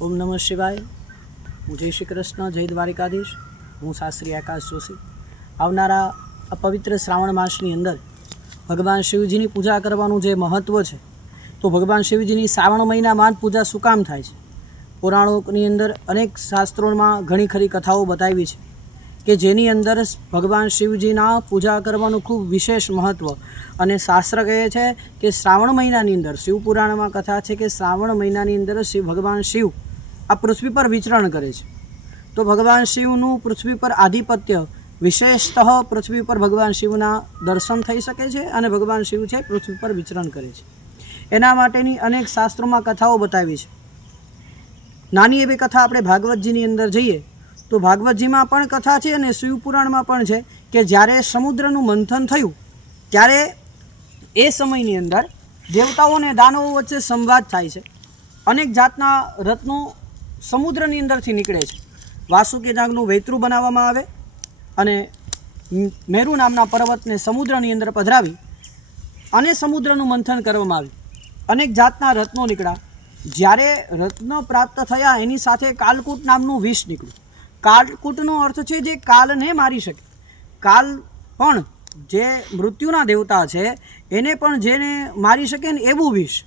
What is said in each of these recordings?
ओम नमः शिवाय। હું જય શ્રી કૃષ્ણ, જય દ્વારિકાધીશ। હું શાસ્ત્રી આકાશ જોશી। આવનારા પવિત્ર શ્રાવણ માસની અંદર ભગવાન શિવજીની પૂજા કરવાનું જે મહત્ત્વ છે, તો ભગવાન શિવજીની શ્રાવણ મહિનામાં જ પૂજા શું કામ થાય છે? પુરાણોની અંદર અનેક શાસ્ત્રોમાં ઘણી ખરી કથાઓ બતાવી છે કે જેની અંદર ભગવાન શિવજીના પૂજા કરવાનું ખૂબ વિશેષ મહત્ત્વ, અને શાસ્ત્ર કહે છે કે શ્રાવણ મહિનાની અંદર શિવપુરાણમાં કથા છે કે શ્રાવણ મહિનાની અંદર ભગવાન શિવ આ પૃથ્વી પર વિચરણ કરે છે। તો ભગવાન શિવનું પૃથ્વી પર આધિપત્ય, વિશેષતઃ પૃથ્વી પર ભગવાન શિવના દર્શન થઈ શકે છે અને ભગવાન શિવ છે પૃથ્વી પર વિચરણ કરે છે। એના માટેની અનેક શાસ્ત્રોમાં કથાઓ બતાવી છે। નાની એવી કથા આપણે ભાગવતજીની અંદર જઈએ તો ભાગવતજીમાં પણ કથા છે અને શિવપુરાણમાં પણ છે કે જ્યારે સમુદ્રનું મંથન થયું ત્યારે એ સમયની અંદર દેવતાઓ અને દાનવો વચ્ચે સંવાદ થાય છે। અનેક જાતના રત્નો સમુદ્રની અંદરથી નીકળે છે। વાસુકી નાગનું વૈતરું બનાવવામાં આવે અને મેરુ નામના પર્વતને સમુદ્રની અંદર પધરાવી અને સમુદ્રનું મંથન કરવામાં આવ્યું। અનેક જાતના રત્નો નીકળ્યા। જ્યારે રત્ન પ્રાપ્ત થયા એની સાથે કાલકૂટ નામનું વિષ નીકળ્યું। કાલકૂટનો અર્થ છે જે કાલને મારી શકે। કાલ પણ જે મૃત્યુના દેવતા છે એને પણ જેને મારી શકે ને એવું વિષ।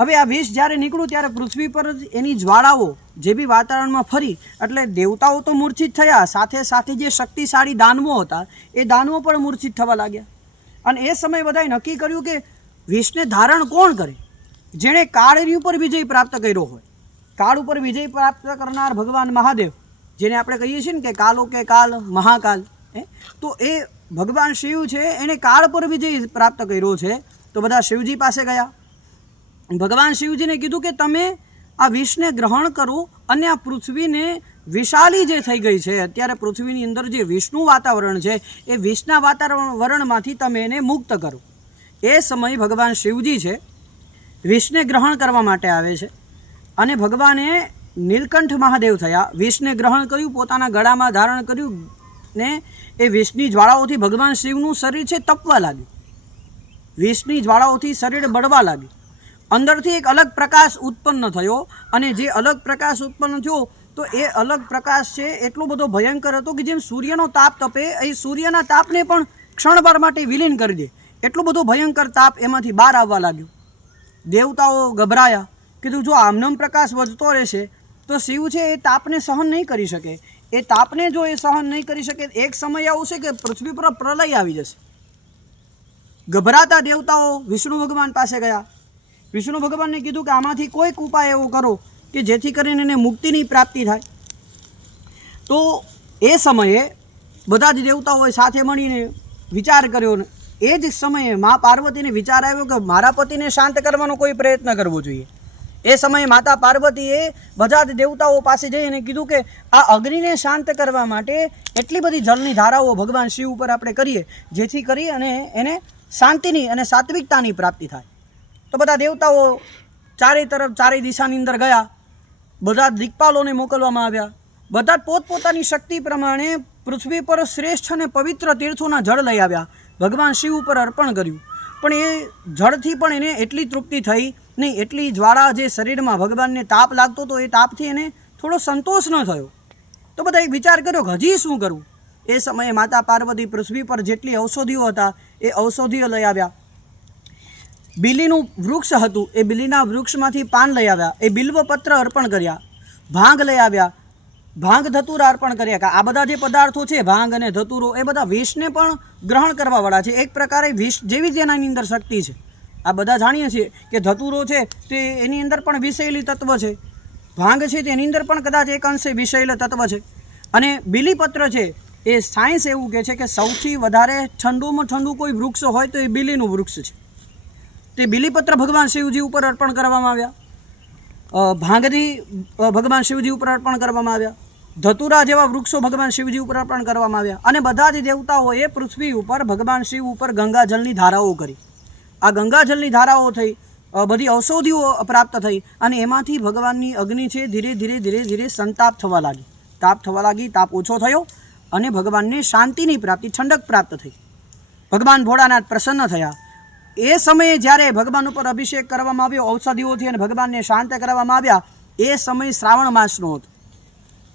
હવે આ વિષ જ્યારે નીકળ્યું ત્યારે પૃથ્વી પર એની જ્વાળાઓ જે બી વાતાવરણમાં ફરી એટલે દેવતાઓ તો મૂર્છિત થયા, સાથે સાથે જે શક્તિશાળી દાનવો હતા એ દાનવો પણ મૂર્છિત થવા લાગ્યા। અને એ સમયે બધાએ નક્કી કર્યું કે વિષને ધારણ કોણ કરે, જેણે કાળની ઉપર વિજય પ્રાપ્ત કર્યો હોય। કાળ ઉપર વિજય પ્રાપ્ત કરનાર ભગવાન મહાદેવ, જેને આપણે કહીએ છીએ ને કે કાલો કે કાલ મહાકાલ, તો એ ભગવાન શિવ છે એણે કાળ પર વિજય પ્રાપ્ત કર્યો છે। તો બધા શિવજી પાસે ગયા। ભગવાન શિવજીને કીધું કે તમે આ વિષને ગ્રહણ કરો અને આ પૃથ્વીને વિશાલી જે થઈ ગઈ છે, અત્યારે પૃથ્વીની અંદર જે વિષનું વાતાવરણ છે એ વિષના વાતાવરણમાંથી તમે એને મુક્ત કરો। એ સમયે ભગવાન શિવજી છે વિષને ગ્રહણ કરવા માટે આવે છે અને ભગવાને નીલકંઠ મહાદેવ થયા। વિષને ગ્રહણ કર્યું, પોતાના ગળામાં ધારણ કર્યું ને એ વિષની જ્વાળાઓથી ભગવાન શિવનું શરીર છે તપવા લાગ્યું। વિષની જ્વાળાઓથી શરીર બળવા લાગ્યું। અંદરથી એક અલગ પ્રકાશ ઉત્પન્ન થયો અને જે અલગ પ્રકાશ ઉત્પન્ન થયો તો એ અલગ પ્રકાશ છે એટલો બધો ભયંકર હતો કે જેમ સૂર્યનો તાપ તપે એ સૂર્યના તાપને પણ ક્ષણભર માટે વિલીન કરી દે, એટલો બધો ભયંકર તાપ એમાંથી બહાર આવવા લાગ્યો। દેવતાઓ ગભરાયા, કીધું જો આમનમ પ્રકાશ વધતો રહેશે તો શિવ છે એ તાપને સહન નહીં કરી શકે। એ તાપને જો એ સહન નહીં કરી શકે એક સમય આવશે કે પૃથ્વી પર પ્રલય આવી જશે। ગભરાતા દેવતાઓ વિષ્ણુ ભગવાન પાસે ગયા। વિષ્ણુ ભગવાનને કીધું કે આમાંથી કોઈક ઉપાય એવો કરો કે જેથી કરીને એને મુક્તિની પ્રાપ્તિ થાય। તો એ સમયે બધા જ દેવતાઓએ સાથે મળીને વિચાર કર્યો ને એ જ સમયે મા પાર્વતીને વિચાર આવ્યો કે મારા પતિને શાંત કરવાનો કોઈ પ્રયત્ન કરવો જોઈએ। એ સમયે માતા પાર્વતીએ બધા જ દેવતાઓ પાસે જઈને કીધું કે આ અગ્નિને શાંત કરવા માટે એટલી બધી જળની ધારાઓ ભગવાન શિવ ઉપર આપણે કરીએ જેથી કરી અને એને શાંતિની અને સાત્વિકતાની પ્રાપ્તિ થાય। તો બધા દેવતાઓ ચારે તરફ ચારે દિશાની અંદર ગયા। બધા દિક્પાલોને મોકલવામાં આવ્યા। બધા પોતપોતાની શક્તિ પ્રમાણે પૃથ્વી પર શ્રેષ્ઠ અને પવિત્ર તીર્થોના જળ લઈ આવ્યા, ભગવાન શિવ ઉપર અર્પણ કર્યું। પણ એ જળથી પણ એને એટલી તૃપ્તિ થઈ નહીં, એટલી જ્વાળા જે શરીરમાં ભગવાનને તાપ લાગતો હતો એ તાપથી એને થોડો સંતોષ ન થયો। તો બધા એક વિચાર કર્યો કે હજી શું કરવું। એ સમયે માતા પાર્વતી પૃથ્વી પર જેટલી ઔષધિઓ હતા એ ઔષધિઓ લઈ આવ્યા। બિલીનું વૃક્ષ હતું એ બિલીના વૃક્ષમાંથી પાન લઈ આવ્યા। એ બિલ્વપત્ર અર્પણ કર્યા। ભાંગ લઈ આવ્યા, ભાંગ ધતુરા અર્પણ કર્યા। કે આ બધા જે પદાર્થો છે ભાંગ અને ધતુરો એ બધા વિષને પણ ગ્રહણ કરવાવાળા છે। એક પ્રકારે વિષ જેવી જ એનાની અંદર શક્તિ છે। આ બધા જાણીએ છીએ કે ધતુરો છે તે એની અંદર પણ વિષૈલી તત્વ છે, ભાંગ છે તેની અંદર પણ કદાચ એક અંશે વિષૈલ તત્વ છે, અને બિલીપત્ર છે એ સાયન્સ એવું કહે છે કે સૌથી વધારે ઠંડુમાં ઠંડુ કોઈ વૃક્ષ હોય તો એ બિલીનું વૃક્ષ છે। તે બિલીપત્ર ભગવાન શિવજી ઉપર અર્પણ કરવામાં આવ્યા। ભાંગથી ભગવાન શિવજી ઉપર અર્પણ કરવામાં આવ્યા। ધતુરા જેવા વૃક્ષો ભગવાન શિવજી ઉપર અર્પણ કરવામાં આવ્યા। અને બધા જ દેવતાઓએ પૃથ્વી ઉપર ભગવાન શિવ ઉપર ગંગાજળની ધારાઓ કરી। આ ગંગાજળની ધારાઓ થઈ, બધી ઔષધિઓ પ્રાપ્ત થઈ અને એમાંથી ભગવાનની અગ્નિ છે ધીરે ધીરે ધીરે ધીરે સંતાપ થવા લાગી। તાપ થવા લાગી, તાપ ઓછો થયો અને ભગવાનને શાંતિની પ્રાપ્તિ, ઠંડક પ્રાપ્ત થઈ। ભગવાન ભોળાનાથ પ્રસન્ન થયા। એ સમયે જ્યારે ભગવાન ઉપર અભિષેક કરવામાં આવ્યો ઔષધિઓથી અને ભગવાનને શાંત કરવામાં આવ્યા એ સમય શ્રાવણ માસનો હતો.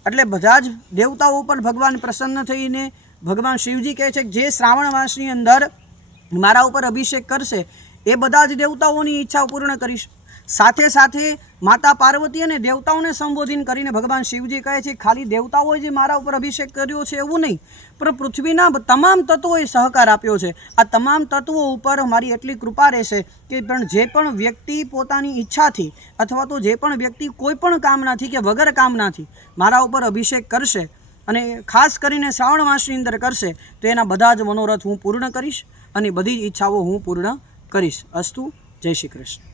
એટલે બધા જ દેવતાઓ પર ભગવાન પ્રસન્ન થઈને ભગવાન શિવજી કહે છે કે જે શ્રાવણ માસની અંદર મારા ઉપર અભિષેક કરશે એ બધા જ દેવતાઓની ઈચ્છા પૂર્ણ કરીશ. સાથે સાથે માતા પાર્વતી અને દેવતાઓને સંબોધન કરીને ભગવાન શિવજી કહે છે ખાલી દેવતાઓએ જે મારા ઉપર અભિષેક કર્યો છે એવું નહીં, પણ પૃથ્વીના તમામ તત્વોએ સહકાર આપ્યો છે. આ તમામ તત્વો ઉપર મારી એટલી કૃપા રહેશે કે જે પણ વ્યક્તિ પોતાની ઈચ્છાથી અથવા તો જે પણ વ્યક્તિ કોઈ પણ કામનાથી કે વગર કામનાથી મારા ઉપર અભિષેક કરશે અને ખાસ કરીને શ્રાવણ માસની અંદર કરશે તો એના બધા જ મનોરથ હું પૂર્ણ કરીશ અને બધી જ ઈચ્છાઓ હું પૂર્ણ કરીશ. અસ્તુ. જય શ્રી કૃષ્ણ.